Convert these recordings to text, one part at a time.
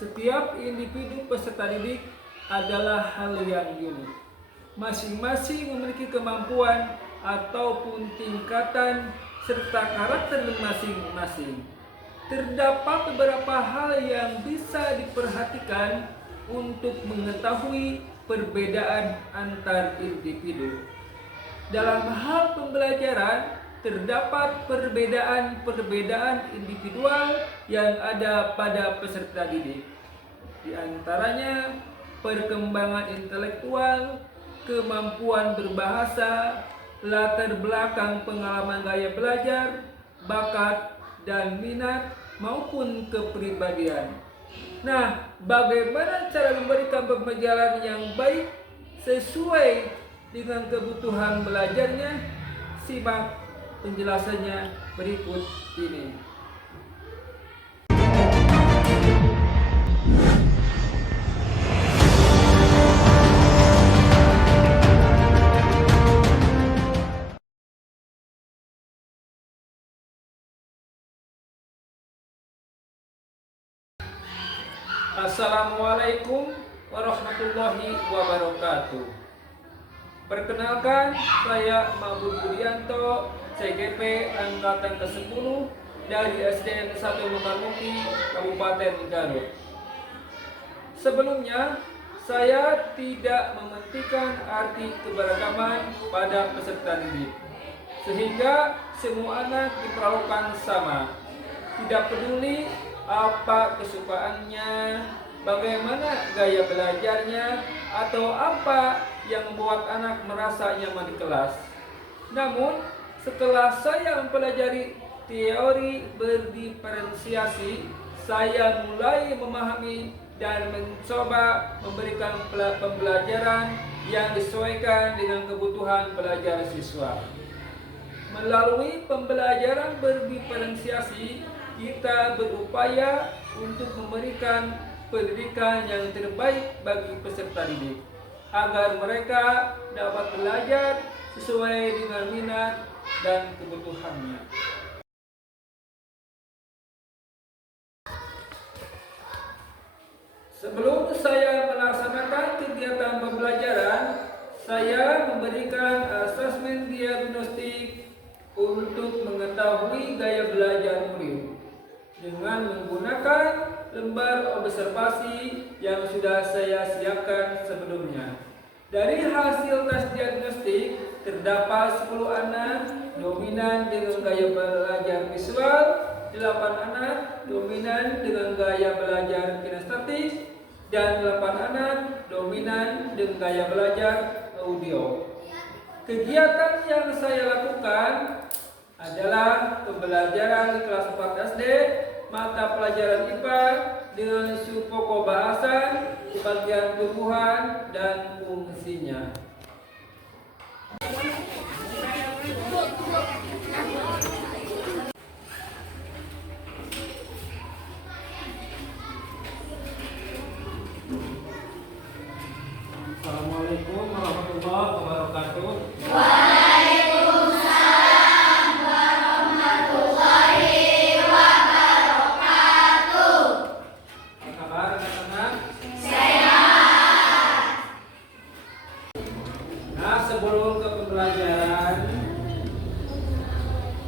Setiap individu peserta didik adalah hal yang unik. Masing-masing memiliki kemampuan ataupun tingkatan serta karakter masing-masing. Terdapat beberapa hal yang bisa diperhatikan untuk mengetahui perbedaan antar individu. Dalam hal pembelajaran, terdapat perbedaan individual yang ada pada peserta didik. Di antaranya perkembangan intelektual, kemampuan berbahasa, latar belakang pengalaman gaya belajar, bakat dan minat maupun kepribadian. Nah, bagaimana cara memberikan pembelajaran yang baik sesuai dengan kebutuhan belajarnya? Simak penjelasannya berikut ini. Assalamualaikum warahmatullahi wabarakatuh. Perkenalkan, saya Mahmud Budianto, CGP Angkatan ke-10 dari SDN 1 Mekarmukti, Kabupaten Garut. Sebelumnya, saya tidak mementingkan arti keberagaman pada peserta didik, sehingga semua anak diperlakukan sama. Tidak peduli apa kesukaannya, bagaimana gaya belajarnya, atau apa yang membuat anak merasa nyaman di kelas. Namun, setelah saya mempelajari teori berdiferensiasi, saya mulai memahami dan mencoba memberikan pembelajaran yang disesuaikan dengan kebutuhan belajar siswa. Melalui pembelajaran berdiferensiasi, kita berupaya untuk memberikan pendidikan yang terbaik bagi peserta didik, agar mereka dapat belajar sesuai dengan minat dan kebutuhannya. Sebelum saya melaksanakan kegiatan pembelajaran, saya memberikan asesmen diagnostik untuk mengetahui gaya belajar murid dengan menggunakan lembar observasi yang sudah saya siapkan sebelumnya. Dari hasil tes diagnostik, terdapat 10 anak dominan dengan gaya belajar visual, 8 anak dominan dengan gaya belajar kinestetik, dan 8 anak dominan dengan gaya belajar audio. Kegiatan yang saya lakukan adalah pembelajaran di kelas 4 SD, mata pelajaran IPA dengan pokok bahasan, bagian tumbuhan, dan fungsinya. Assalamualaikum warahmatullahi wabarakatuh. Sebelum ke pembelajaran,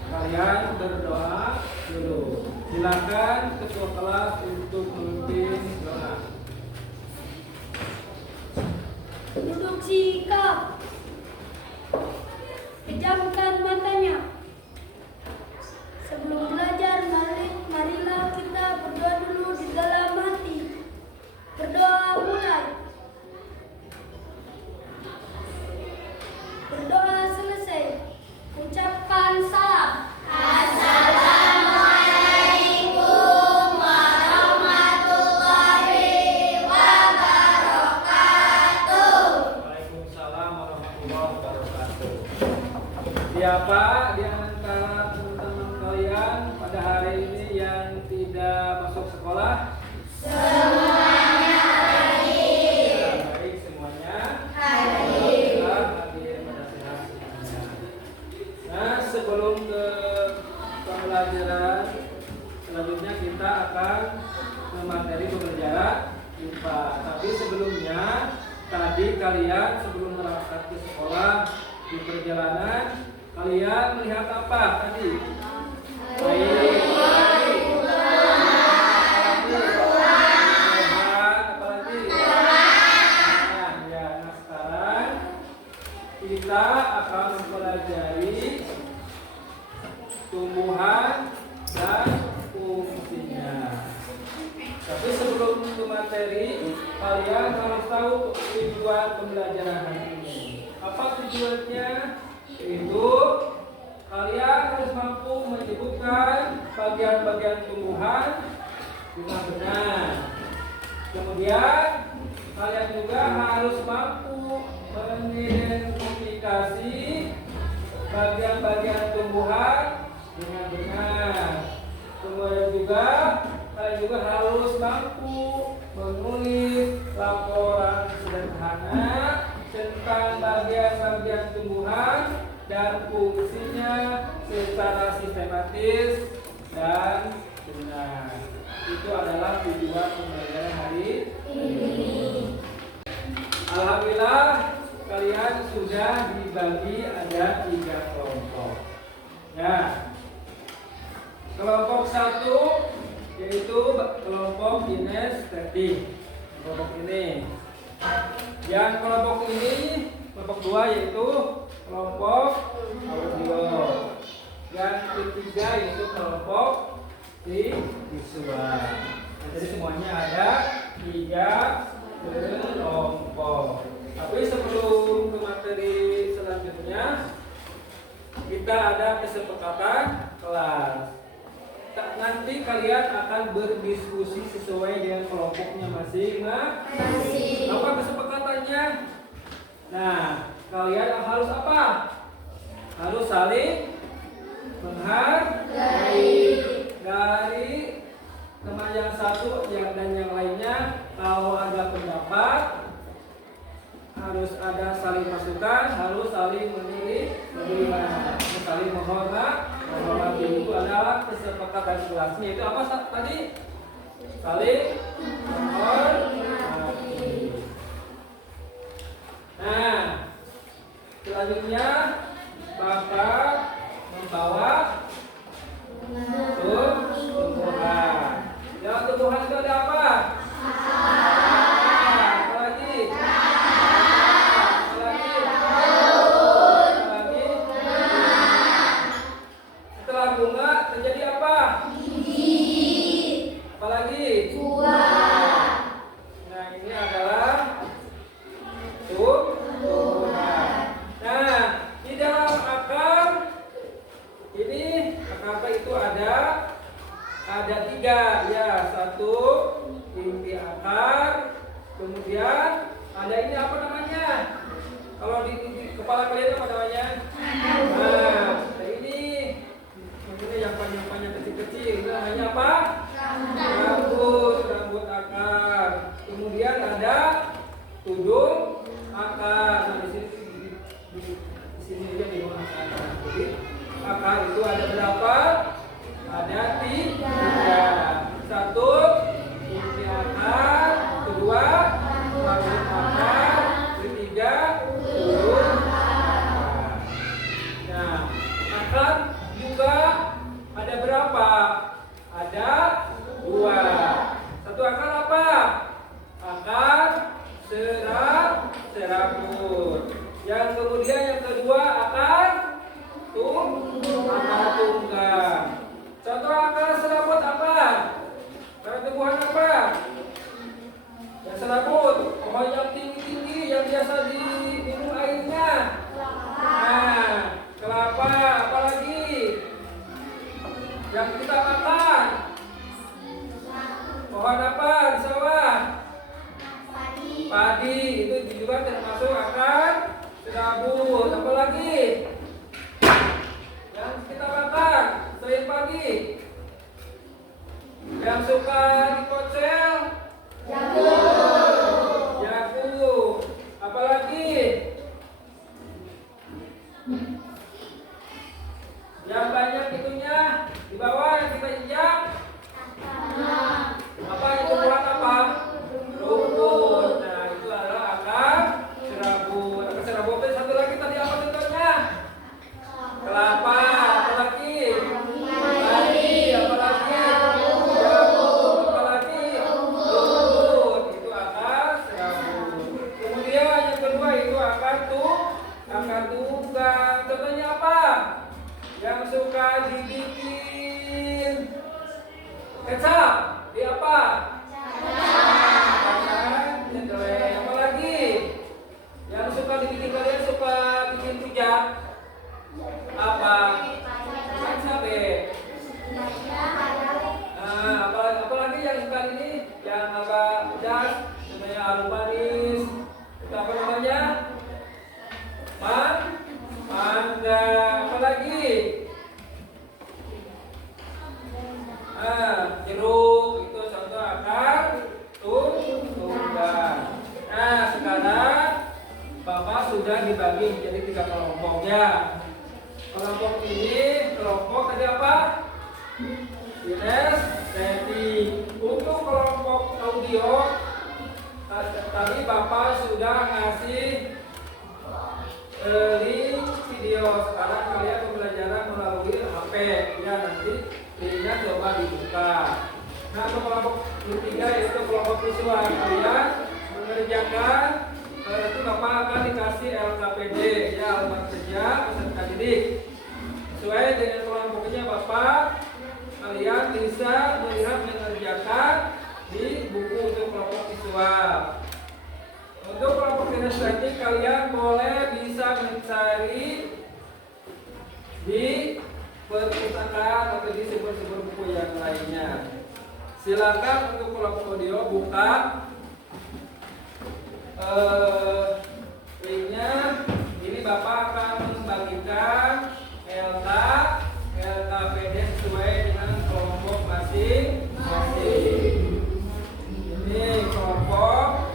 kalian berdoa dulu. Silakan ketua kelas untuk memimpin doa. Duduk sikap, pejamkan matanya. Sebelum belajar, marilah kita berdoa dulu di dalam hati. Berdoa mulai. Berdoa selesai, ucapkan salam. Assalamualaikum warahmatullahi wabarakatuh. Waalaikumsalam warahmatullahi wabarakatuh. Siapa di antara teman-teman kalian pada hari ini yang tidak masuk sekolah? Semuanya hadir. Baik, semuanya Hadir. hadir pada sehat semuanya. Nah, sebelum ke pembelajaran selanjutnya, kita akan memateri pembelajaran IPA. Tapi sebelumnya, tadi kalian sebelum berangkat ke sekolah di perjalanan, kalian melihat apa tadi? Kita akan mempelajari tumbuhan dan fungsinya. Tapi sebelum ke materi, kalian harus tahu tujuan pembelajaran hari ini. Apa tujuannya? Yaitu kalian harus mampu menyebutkan bagian-bagian tumbuhan dengan benar. Kemudian kalian juga harus mampu mengidentifikasi bagian-bagian tumbuhan dengan benar. Kemudian juga kalian juga harus mampu menulis laporan sederhana tentang bagian-bagian tumbuhan dan fungsinya secara sistematis dan benar. Itu adalah tujuan pembelajaran hari ini. Alhamdulillah kalian sudah dibagi ada 3 kelompok. Ya, kelompok 1 yaitu kelompok kinestetik. Kelompok ini. Yang kelompok ini, kelompok 2 yaitu kelompok audio. Yang ketiga yaitu kelompok visual. Nah, jadi semuanya ada 3 kelompok. Tapi sebelum ke materi selanjutnya, kita ada kesepakatan kelas. Nanti kalian akan berdiskusi sesuai dengan kelompoknya masing-masing. Apa kesepakatannya? Nah, kalian harus apa? Harus saling menghargai dari teman yang satu dan yang lainnya. Kalau ada pendapat, harus ada saling masukan, harus saling menerima, saling menghormati. Itu adalah kesepakatan kelasnya. Itu apa tadi? Saling menghormati. Nah, selanjutnya Bapak membawa tumbuhan. Ya, tumbuhan itu ada apa? Ada 3 ya, 1 inti akar, kemudian ada ini apa namanya? Kalau di kepala kalian apa namanya? Nah, ini yang panjang-panjang kecil-kecil, itu namanya apa? Rambut akar. Kemudian ada tudung akar. Nah, di sini aja di bawah akar. Jadi akar itu ada berapa? Ada 3. 1 inti akar, 2 rambut akar, 3 tudung akar. Nah, akar juga ada berapa? Ada 2. 1 akar apa? Akar serabut. Yang kemudian yang kedua akar tunggang. Contoh akar serabut apa? Akar tumbuhan apa? Yang serabut, pohon yang tinggi-tinggi yang biasa diminum airnya. Nah, kelapa, apalagi yang kita makan? Pohon apa di sawah? Padi, itu juga termasuk akar serabut. Apalagi yang kita makan selain padi? Yang suka dikocel? Jagung. Apalagi? Yang banyak itunya di bawah yang kita injak? Apa itu? Tumbuhan apa? das, contohnya harum manis. Itu apa namanya? Mangga. Apa lagi? Jeruk itu contoh akar tunggal. Nah, sekarang Bapak sudah dibagi menjadi 3 kelompok ya. Kelompok ini kelompok tadi apa? Kinestetik. Untuk kelompok audio tadi Bapak sudah ngasih link video. Sekarang kalian pembelajaran melalui HP ya, nanti linknya coba dibuka. Nah, untuk kelompok ketiga yaitu kelompok visual, kalian mengerjakan itu Bapak akan dikasih LKPD ya, alamat kerja peserta didik. Sesuai dengan kelompoknya Bapak, kalian bisa melihat mengerjakan di buku untuk kelompok visual. Untuk kelompok kinestetik kalian boleh bisa mencari di perpustakaan atau di sumber-sumber buku yang lainnya. Silakan untuk kelompok audio buka linknya. Ini Bapak akan membagikan LKPD sesuai dengan kelompok masing-masing. Ini kelompok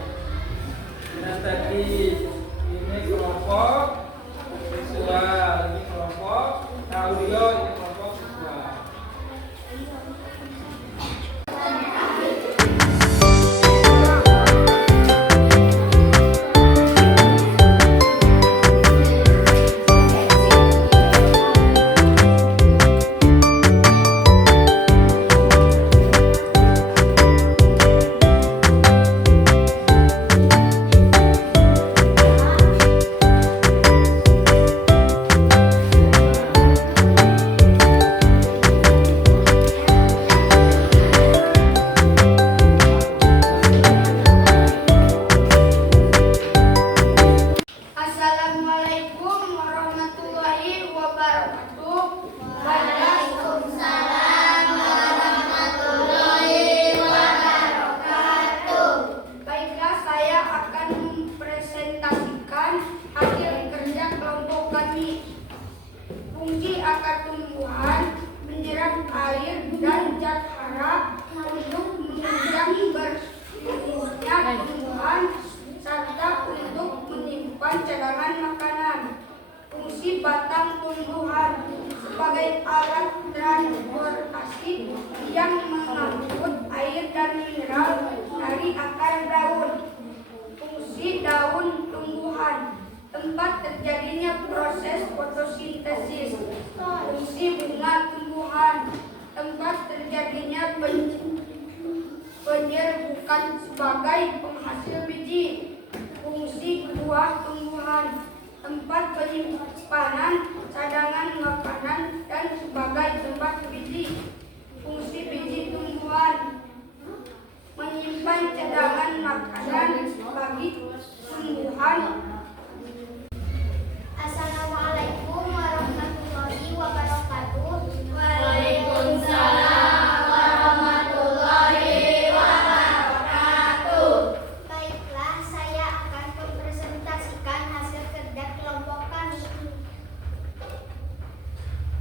kinestetik, ini kelompok visual, ini kelompok audio, ini kelompok visual. Assalamualaikum warahmatullahi wabarakatuh. Waalaikumsalam warahmatullahi wabarakatuh. Baiklah, saya akan mempresentasikan hasil kerja kelompok kami. Fungsi akar tumbuhan menyerap air dan zat hara untuk menunjang bertumbuhnya tumbuhan serta untuk menyimpan cadangan makanan. Fungsi batang tumbuhan sebagai alat transportasi yang mengangkut air dan mineral dari akar daun. Fungsi daun tumbuhan tempat terjadinya proses fotosintesis. Fungsi bunga tumbuhan tempat terjadinya penyerbukan sebagai penghasil biji. Fungsi buah tumbuhan tempat penyimpanan cadangan makanan dan sebagai tempat biji. Fungsi biji tumbuhan menyimpan cadangan makanan bagi tumbuhan. Assalamualaikum warahmatullahi wabarakatuh. Waalaikumsalam warahmatullahi wabarakatuh. Baiklah, saya akan mempresentasikan hasil kerja kelompok kami.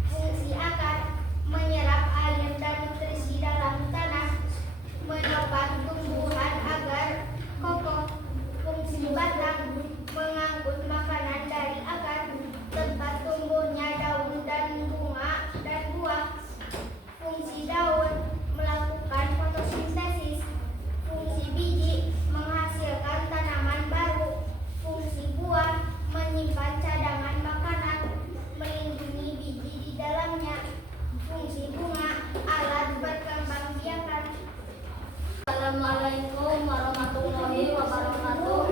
Fungsi akar menyerap air dan nutrisi dalam tanah, menopang tumbuhan agar kokoh. Fungsi batang mengangkut makanan dari akar, tempat tumbuhnya daun dan bunga dan buah. Fungsi daun melakukan fotosintesis. Fungsi biji menghasilkan tanaman baru. Fungsi buah menyimpan cadangan makanan, melindungi biji di dalamnya. Fungsi bunga alat berkembang biakan. Assalamualaikum warahmatullahi wabarakatuh.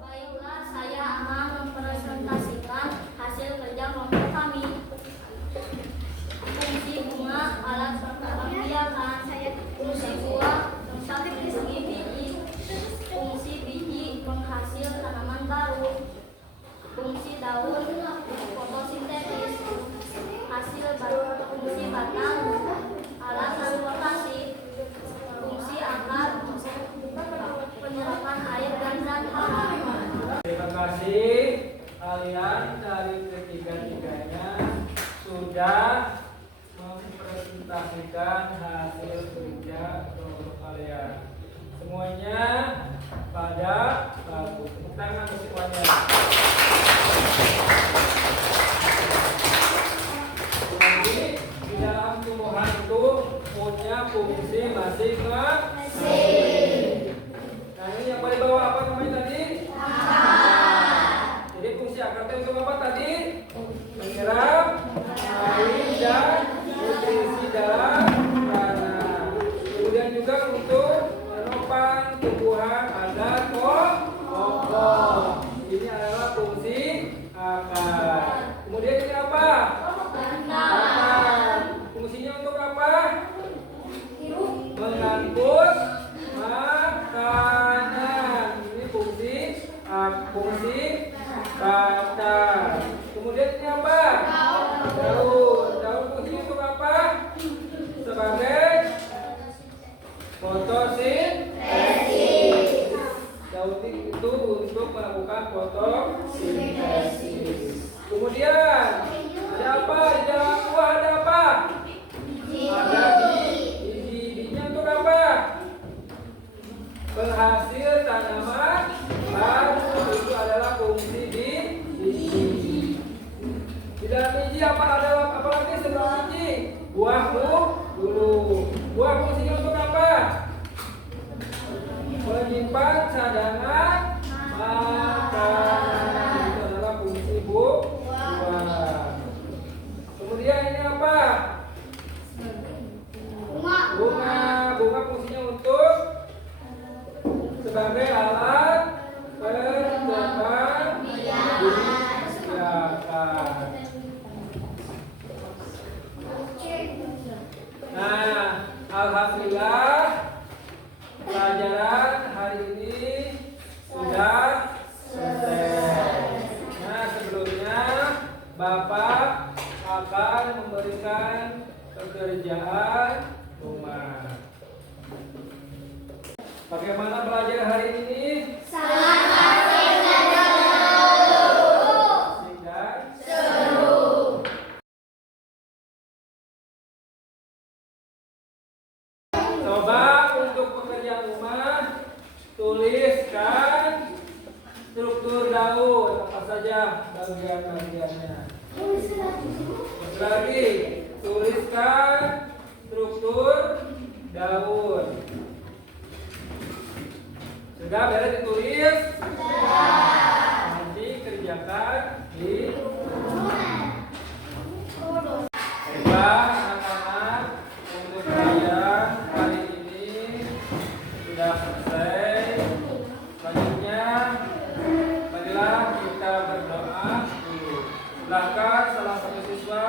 Baiklah, saya akan mempresentasikan hasil kerja kelompok kami. Fungsi bunga alat berkembang biakan. Fungsi buah tempat melindungi biji. Fungsi biji penghasil tanaman baru. Fungsi daun fotosintesis. Hasil fungsi batang, alat transportasi, fungsi akar, penyerapan air dan zat hara. Terima kasih kalian dari ketiga-tiganya sudah mempresentasikan hasil kerja kelompok kalian. Semuanya pada bagus. Tepuk tangan untuk semuanya. Jadi di dalam tumbuhan itu punya fungsi masing-masing. Nah ini yang paling bawah apa namanya tadi? Jadi fungsi akar itu untuk apa tadi? Menyerap air dan nutrisi dalam tanah. Kemudian juga untuk menopang tumbuhan agar kokoh. Ini adalah fungsi akar. Kemudian ini apa? Batang. Fungsinya untuk apa? Mengangkut makanan. Ini fungsi batang. Kemudian ini apa? Daun. Daun fungsinya untuk apa? Sebagai fotosintesis. Daun itu untuk melakukan fotosintesis. Kemudian ada apa di dalam buah? Ada apa? Ada biji. Bijinya untuk apa? Penghasil tanaman baru. Itu adalah fungsi di biji. Di dalam biji apa lagi sebelum biji? Buahmu dulu. Buah fungsinya untuk apa? Menyimpan cadangan makanan. Itu adalah fungsi buah. Kemudian ini apa? Bunga fungsinya untuk sebagai alat perkembang biakan. Nah, alhamdulillah pelajaran hari ini sudah selesai. Nah, sebelumnya Bapak akan memberikan pekerjaan rumah. Bagaimana belajar hari ini? Asik dan seru. Coba untuk pekerjaan rumah tuliskan struktur daun apa saja bagian-bagiannya. Lagi tuliskan struktur daun. Sudah beres ditulis? Nanti kerjakan di rumah. Anak-anak, untuk kalian hari ini sudah selesai. Selanjutnya, marilah kita berdoa dulu. Silakan salah satu siswa